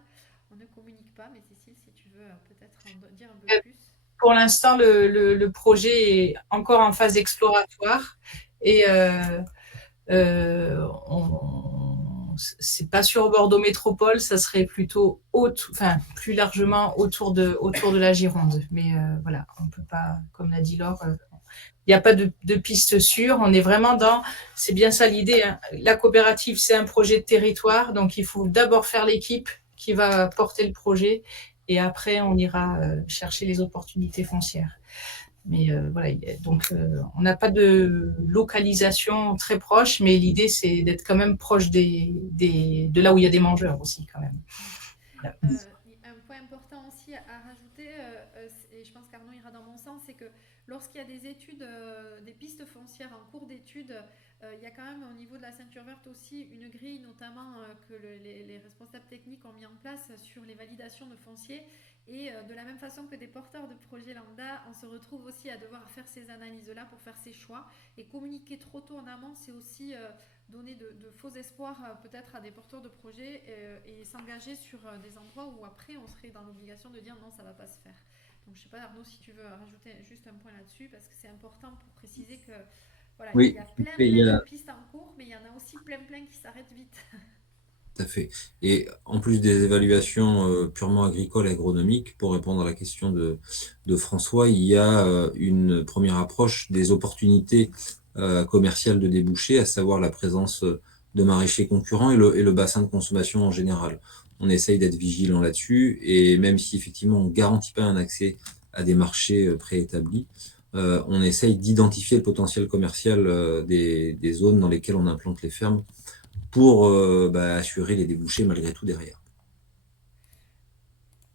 on ne communique pas, mais Cécile, si tu veux peut-être en dire un peu plus. Pour l'instant, le projet est encore en phase exploratoire et c'est pas sur Bordeaux Métropole, ça serait plutôt plus largement autour de la Gironde. Mais voilà, on peut pas, comme l'a dit Laure, il n'y a pas de piste sûre. On est vraiment c'est bien ça l'idée, hein. La coopérative, c'est un projet de territoire, donc il faut d'abord faire l'équipe qui va porter le projet et après on ira chercher les opportunités foncières. Mais voilà, donc on n'a pas de localisation très proche, mais l'idée c'est d'être quand même proche de là où il y a des mangeurs aussi quand même. Voilà. Un point important aussi à rajouter, et je pense qu'Arnaud ira dans mon sens, c'est que lorsqu'il y a des études, des pistes foncières en cours d'études, il y a quand même au niveau de la ceinture verte aussi une grille notamment que les responsables techniques ont mis en place sur les validations de foncier. Et de la même façon que des porteurs de projets lambda, on se retrouve aussi à devoir faire ces analyses-là pour faire ses choix. Et communiquer trop tôt en amont, c'est aussi donner de faux espoirs peut-être à des porteurs de projets et s'engager sur des endroits où après on serait dans l'obligation de dire non, ça ne va pas se faire. Donc je ne sais pas Arnaud si tu veux rajouter juste un point là-dessus parce que c'est important pour préciser que voilà, Oui, il y a plein de pistes en cours, mais il y en a aussi plein qui s'arrêtent vite. tout à fait. Et en plus des évaluations purement agricoles et agronomiques, pour répondre à la question de François, il y a une première approche des opportunités commerciales de débouchés, à savoir la présence de maraîchers concurrents et le bassin de consommation en général. On essaye d'être vigilant là-dessus, et même si effectivement on ne garantit pas un accès à des marchés préétablis, on essaye d'identifier le potentiel commercial des zones dans lesquelles on implante les fermes pour assurer les débouchés malgré tout derrière.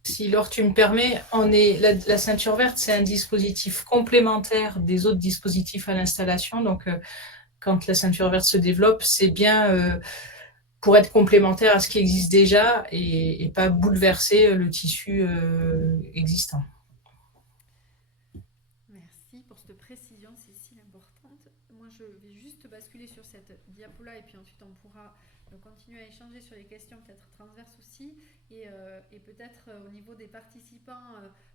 Si Laure, tu me permets, la ceinture verte, c'est un dispositif complémentaire des autres dispositifs à l'installation. Donc, quand la ceinture verte se développe, c'est bien pour être complémentaire à ce qui existe déjà et pas bouleverser le tissu existant. Merci pour cette précision, Cécile, importante. Moi, je vais juste basculer sur cette diapo-là et puis ensuite on pourra continuer à échanger sur les questions peut-être transverses aussi et peut-être au niveau des participants,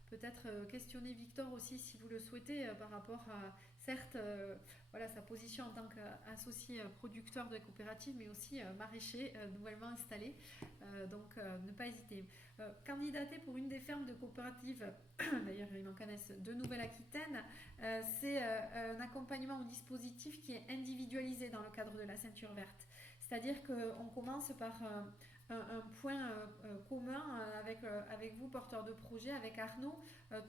peut-être questionner Victor aussi si vous le souhaitez par rapport à certes voilà, sa position en tant qu'associé producteur de coopérative mais aussi maraîcher nouvellement installé. Donc ne pas hésiter. Candidater pour une des fermes de coopérative, d'ailleurs ils m'en connaissent, de Nouvelle-Aquitaine, c'est un accompagnement au dispositif qui est individualisé dans le cadre de la ceinture verte. C'est-à-dire qu'on commence par un point commun avec vous, porteurs de projet, avec Arnaud,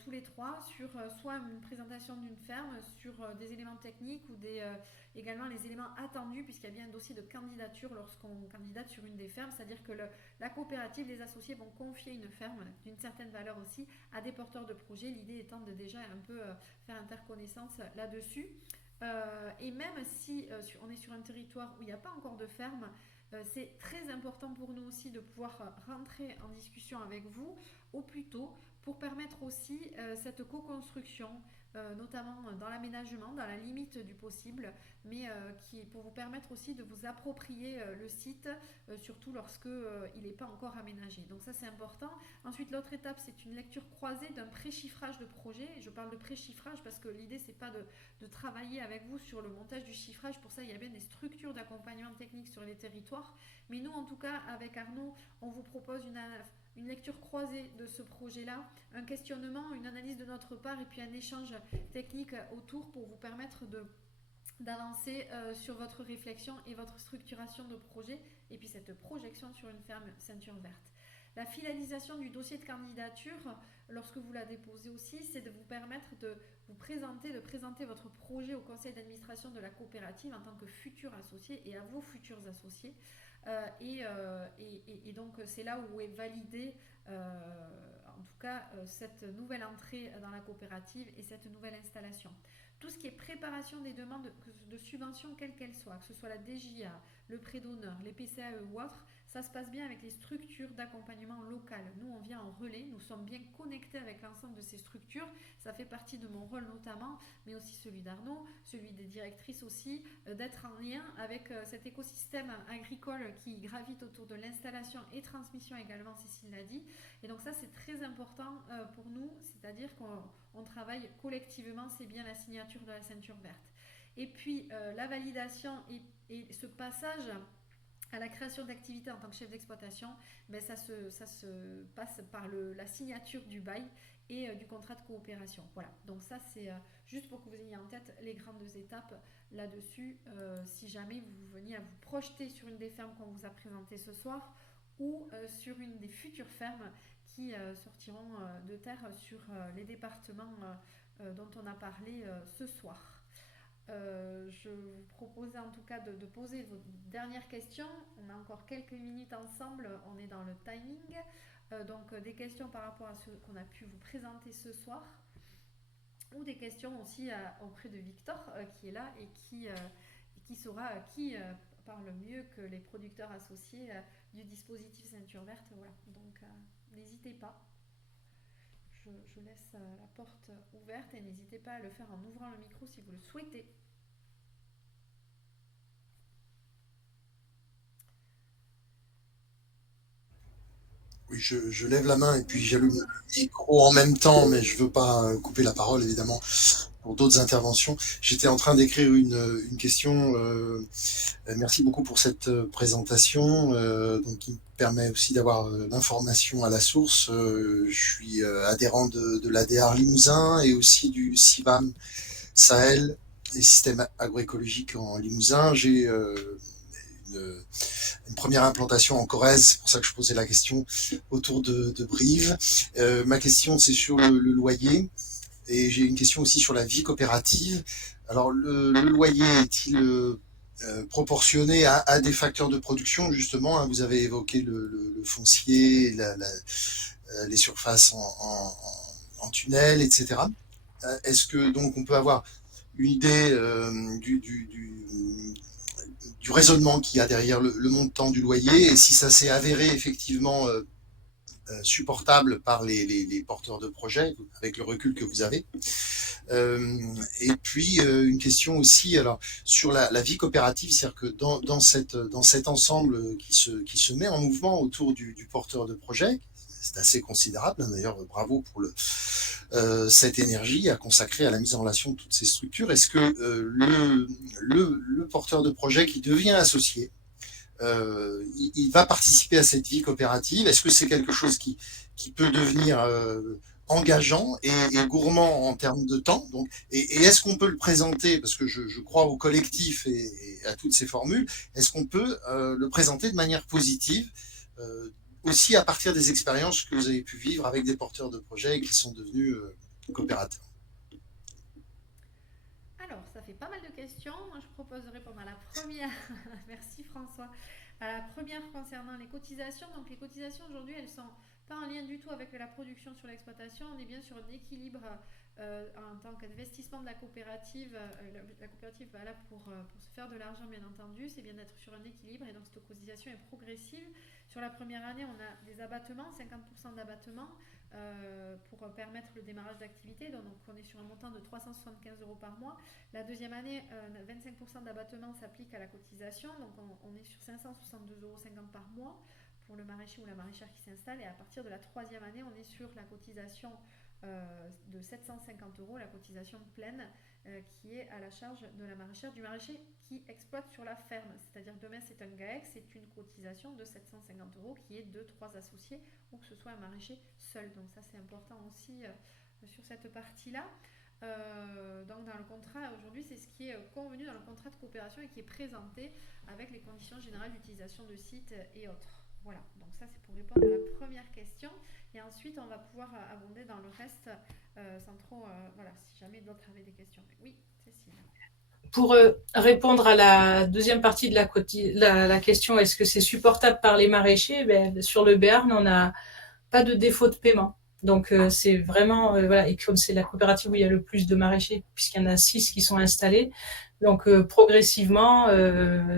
tous les trois, sur soit une présentation d'une ferme, sur des éléments techniques ou également les éléments attendus, puisqu'il y a bien un dossier de candidature lorsqu'on candidate sur une des fermes, c'est-à-dire que la coopérative, les associés vont confier une ferme d'une certaine valeur aussi à des porteurs de projet, l'idée étant de déjà un peu faire interconnaissance là-dessus. Et même si on est sur un territoire où il n'y a pas encore de ferme, c'est très important pour nous aussi de pouvoir rentrer en discussion avec vous au plus tôt pour permettre aussi cette co-construction, notamment dans l'aménagement, dans la limite du possible, mais pour vous permettre aussi de vous approprier le site, surtout lorsque il n'est pas encore aménagé. Donc ça c'est important. Ensuite l'autre étape c'est une lecture croisée d'un pré-chiffrage de projet. Je parle de pré-chiffrage parce que l'idée c'est pas de travailler avec vous sur le montage du chiffrage. Pour ça il y a bien des structures d'accompagnement technique sur les territoires. Mais nous en tout cas avec Arnaud on vous propose une lecture croisée de ce projet-là, un questionnement, une analyse de notre part et puis un échange technique autour pour vous permettre d'avancer sur votre réflexion et votre structuration de projet et puis cette projection sur une ferme ceinture verte. La finalisation du dossier de candidature, lorsque vous la déposez aussi, c'est de vous permettre de présenter votre projet au conseil d'administration de la coopérative en tant que futur associé et à vos futurs associés. Et donc c'est là où est validée en tout cas cette nouvelle entrée dans la coopérative et cette nouvelle installation. Tout ce qui est préparation des demandes de subventions, quelles qu'elles soient, que ce soit la DJA, le prêt d'honneur, les PCAE ou autres, ça se passe bien avec les structures d'accompagnement local. Nous, on vient en relais, nous sommes bien connectés avec l'ensemble de ces structures. Ça fait partie de mon rôle notamment, mais aussi celui d'Arnaud, celui des directrices aussi, d'être en lien avec cet écosystème agricole qui gravite autour de l'installation et transmission également, Cécile l'a dit. Et donc ça, c'est très important pour nous, c'est-à-dire qu'on travaille collectivement, c'est bien la signature de la ceinture verte. Et puis la validation et ce passage à la création d'activités en tant que chef d'exploitation, ben ça se passe par la signature du bail et du contrat de coopération. Voilà, donc ça c'est juste pour que vous ayez en tête les grandes étapes là-dessus, si jamais vous veniez à vous projeter sur une des fermes qu'on vous a présentées ce soir ou sur une des futures fermes qui sortiront de terre sur les départements dont on a parlé ce soir. Je vous proposais en tout cas de poser vos dernières questions. On a encore quelques minutes ensemble, on est dans le timing. Donc des questions par rapport à ce qu'on a pu vous présenter ce soir ou des questions aussi auprès de Victor qui est là et qui saura qui parle mieux que les producteurs associés du dispositif ceinture verte. Voilà. Donc n'hésitez pas. Je laisse la porte ouverte et n'hésitez pas à le faire en ouvrant le micro si vous le souhaitez. Oui, je lève la main et puis j'allume le micro en même temps, mais je veux pas couper la parole, évidemment, pour d'autres interventions. J'étais en train d'écrire une question. Merci beaucoup pour cette présentation, donc qui me permet aussi d'avoir l'information à la source. Je suis adhérent de l'ADR Limousin et aussi du CIVAM Sahel et système agroécologique en Limousin. J'ai une première implantation en Corrèze, c'est pour ça que je posais la question, autour de Brive. Ma question, c'est sur le loyer, et j'ai une question aussi sur la vie coopérative. Alors, le loyer est-il proportionné à des facteurs de production, justement, hein, vous avez évoqué le foncier, les surfaces en tunnel, etc. Est-ce que donc on peut avoir une idée du raisonnement qu'il y a derrière le montant du loyer et si ça s'est avéré effectivement supportable par les porteurs de projets avec le recul que vous avez. Et puis une question aussi alors sur la vie coopérative, c'est-à-dire que dans cet ensemble qui se met en mouvement autour du porteur de projet, c'est assez considérable, hein, d'ailleurs bravo pour cette énergie à consacrer à la mise en relation de toutes ces structures. Est-ce que le porteur de projet qui devient associé, il va participer à cette vie coopérative? Est-ce que c'est quelque chose qui peut devenir engageant et gourmand en termes de temps? Donc, et est-ce qu'on peut le présenter, parce que je crois au collectif et à toutes ces formules, est-ce qu'on peut le présenter de manière positive aussi à partir des expériences que vous avez pu vivre avec des porteurs de projets qui sont devenus coopérateurs? Alors, ça fait pas mal de questions. Moi, je propose de répondre à la première. Merci François. À la première concernant les cotisations. Donc, les cotisations aujourd'hui, elles sont pas en lien du tout avec la production sur l'exploitation. On est bien sur un équilibre en tant qu'investissement de la coopérative. La coopérative va là pour se faire de l'argent, bien entendu. C'est bien d'être sur un équilibre et donc cette cotisation est progressive. Sur la première année, on a des abattements, 50% d'abattements pour permettre le démarrage d'activité. Donc, on est sur un montant de 375 € par mois. La deuxième année, 25% d'abattement s'applique à la cotisation. Donc, on est sur 562,50 € par mois pour le maraîcher ou la maraîchère qui s'installe. Et à partir de la troisième année, on est sur la cotisation de 750 €, la cotisation pleine qui est à la charge de la maraîchère, du maraîcher qui exploite sur la ferme. C'est-à-dire demain c'est un GAEC, c'est une cotisation de 750 € qui est de 3 associés ou que ce soit un maraîcher seul. Donc ça c'est important aussi sur cette partie-là. Donc dans le contrat, aujourd'hui, c'est ce qui est convenu dans le contrat de coopération et qui est présenté avec les conditions générales d'utilisation de sites et autres. Voilà, donc ça c'est pour répondre à la première question. Et ensuite, on va pouvoir abonder dans le reste sans trop... voilà, si jamais d'autres avaient des questions. Mais oui, Cécile. Pour répondre à la deuxième partie de la question, est-ce que c'est supportable par les maraîchers? Sur le Béarn, on n'a pas de défaut de paiement. Donc, c'est vraiment, voilà, et comme c'est la coopérative où il y a le plus de maraîchers, puisqu'il y en a 6 qui sont installés, donc progressivement,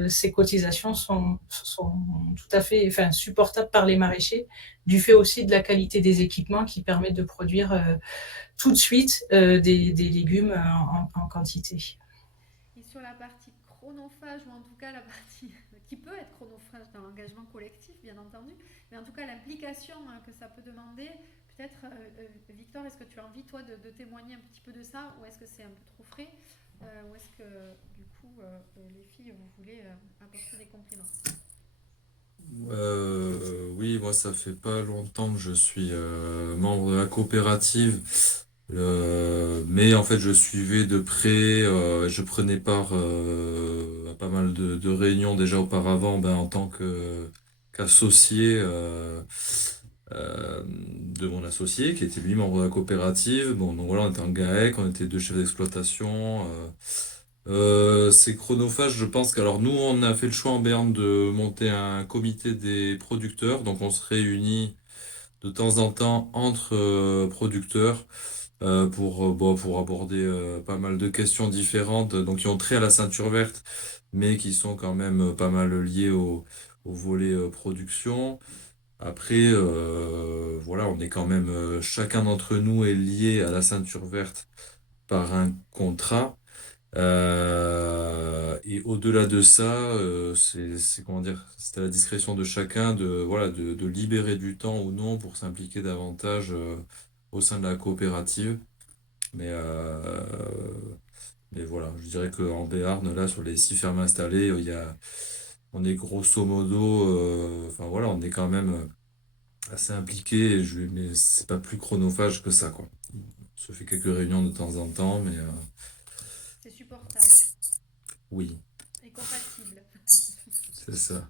ces cotisations sont tout à fait supportables par les maraîchers, du fait aussi de la qualité des équipements qui permettent de produire tout de suite des légumes en quantité. Et sur la partie chronophage, ou en tout cas la partie qui peut être chronophage dans l'engagement collectif, bien entendu, mais en tout cas l'implication que ça peut demander, peut-être, Victor, est-ce que tu as envie, toi, de témoigner un petit peu de ça, ou est-ce que c'est un peu trop frais, ou est-ce que, du coup, les filles, vous voulez apporter des compléments? Oui, moi ça fait pas longtemps que je suis membre de la coopérative, mais en fait je suivais de près, je prenais part à pas mal de réunions déjà auparavant, en tant qu'associé de mon associé qui était lui membre de la coopérative. Bon, donc voilà, on était en GAEC, on était deux chefs d'exploitation. C'est chronophage, je pense qu'alors nous, on a fait le choix en Béarn de monter un comité des producteurs, donc on se réunit de temps en temps entre producteurs pour aborder pas mal de questions différentes, donc qui ont trait à la ceinture verte, mais qui sont quand même pas mal liées au volet production. Après, voilà, on est quand même, chacun d'entre nous est lié à la ceinture verte par un contrat. Et au-delà de ça, comment dire, c'est à la discrétion de chacun voilà, de libérer du temps ou non pour s'impliquer davantage au sein de la coopérative. Mais, euh, mais voilà, je dirais qu'en Béarn, là, sur les 6 fermes installées, on est grosso modo, enfin voilà, on est quand même assez impliqué, mais c'est pas plus chronophage que ça, quoi. On se fait quelques réunions de temps en temps, mais C'est supportable oui, et compatible. c'est ça.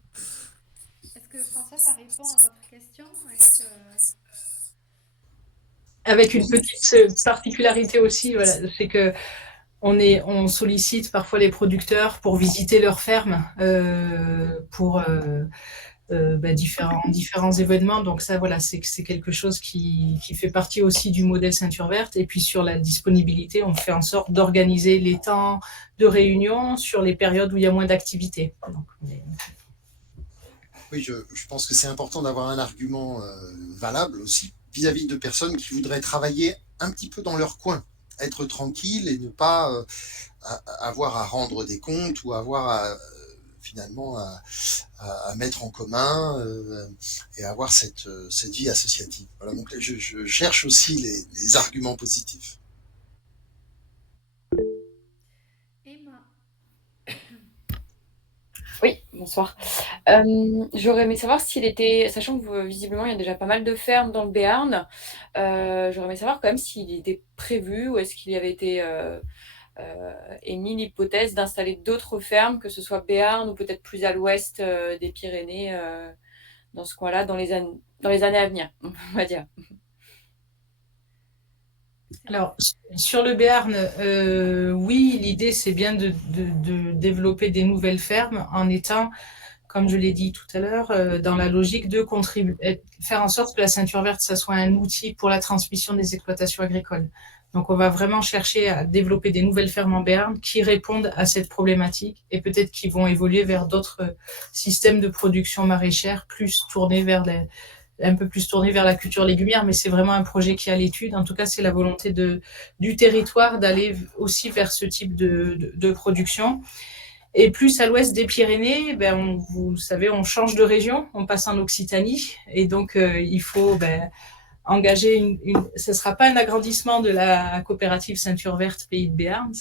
Est-ce que François, ça répond à votre question? Est-ce que... Avec une petite particularité aussi, voilà, c'est que on sollicite parfois les producteurs pour visiter leurs fermes, pour différents événements. Donc ça, voilà, c'est quelque chose qui fait partie aussi du modèle ceinture verte. Et puis sur la disponibilité, on fait en sorte d'organiser les temps de réunion sur les périodes où il y a moins d'activité. Oui, je pense que c'est important d'avoir un argument valable aussi vis-à-vis de personnes qui voudraient travailler un petit peu dans leur coin, être tranquille et ne pas avoir à rendre des comptes ou avoir finalement à mettre en commun et avoir cette vie associative. Voilà, donc je cherche aussi les arguments positifs. Emma. Oui, bonsoir. J'aurais aimé savoir s'il était, sachant que visiblement il y a déjà pas mal de fermes dans le Béarn, j'aurais aimé savoir quand même s'il était prévu ou est-ce qu'il y avait été émis l'hypothèse d'installer d'autres fermes, que ce soit Béarn ou peut-être plus à l'ouest des Pyrénées, dans ce coin-là, dans les années à venir, on va dire. Alors, sur le Béarn, oui, l'idée, c'est bien de développer des nouvelles fermes en étant, comme je l'ai dit tout à l'heure, dans la logique de faire en sorte que la ceinture verte, ça soit un outil pour la transmission des exploitations agricoles. Donc, on va vraiment chercher à développer des nouvelles fermes en Béarn qui répondent à cette problématique et peut-être qui vont évoluer vers d'autres systèmes de production maraîchère un peu plus tourné vers la culture légumière, mais c'est vraiment un projet qui est à l'étude. En tout cas, c'est la volonté du territoire d'aller aussi vers ce type de production. Et plus à l'ouest des Pyrénées, vous le savez, on change de région, on passe en Occitanie. Et donc, il faut engager ce ne sera pas un agrandissement de la coopérative Ceinture Verte Pays de Béarn,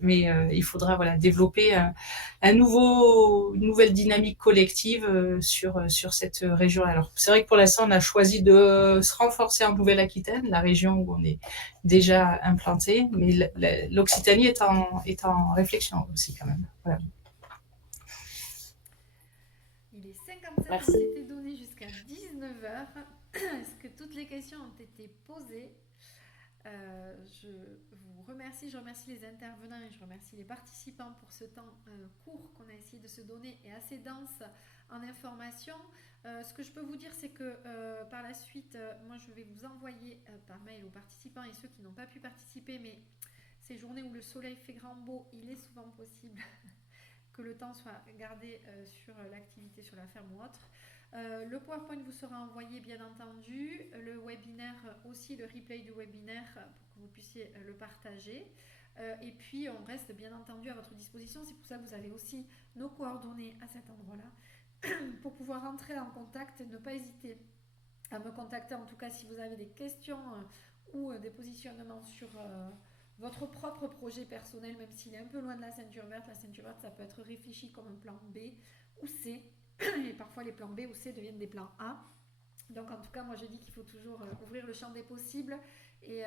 mais il faudra développer une nouvelle dynamique collective sur cette région. Alors, c'est vrai que pour l'instant, on a choisi de se renforcer en Nouvelle-Aquitaine, la région où on est déjà implanté, mais l'Occitanie est en réflexion aussi quand même. Voilà. Il est 57, Merci. on s'était donné jusqu'à 19h. Est-ce que toutes les questions ont été posées? Je vous remercie, je remercie les intervenants et je remercie les participants pour ce temps court qu'on a essayé de se donner et assez dense en informations. Ce que je peux vous dire, c'est que par la suite, moi je vais vous envoyer par mail aux participants et ceux qui n'ont pas pu participer, mais ces journées où le soleil fait grand beau, il est souvent possible que le temps soit gardé sur l'activité sur la ferme ou autre. Le PowerPoint vous sera envoyé bien entendu, le webinaire aussi, le replay du webinaire pour que vous puissiez le partager. Et puis on reste bien entendu à votre disposition, c'est pour ça que vous avez aussi nos coordonnées à cet endroit-là pour pouvoir entrer en contact. Ne pas hésiter à me contacter en tout cas si vous avez des questions ou des positionnements sur votre propre projet personnel, même s'il est un peu loin de la ceinture verte. La ceinture verte, ça peut être réfléchi comme un plan B ou C. Et parfois les plans B ou C deviennent des plans A. Donc en tout cas, moi je dis qu'il faut toujours ouvrir le champ des possibles et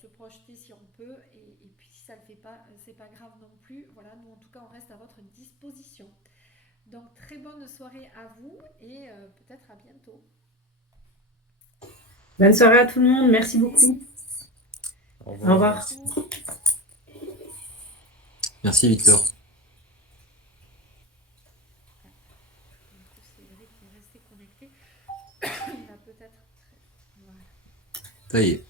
se projeter si on peut. Et puis si ça ne le fait pas, c'est pas grave non plus. Voilà, nous en tout cas, on reste à votre disposition. Donc très bonne soirée à vous et peut-être à bientôt. Bonne soirée à tout le monde. Merci beaucoup. Au Au revoir. revoir. Merci Victor. C'est vrai qu'il est resté connecté. Il va peut-être. Voilà. Ça y est.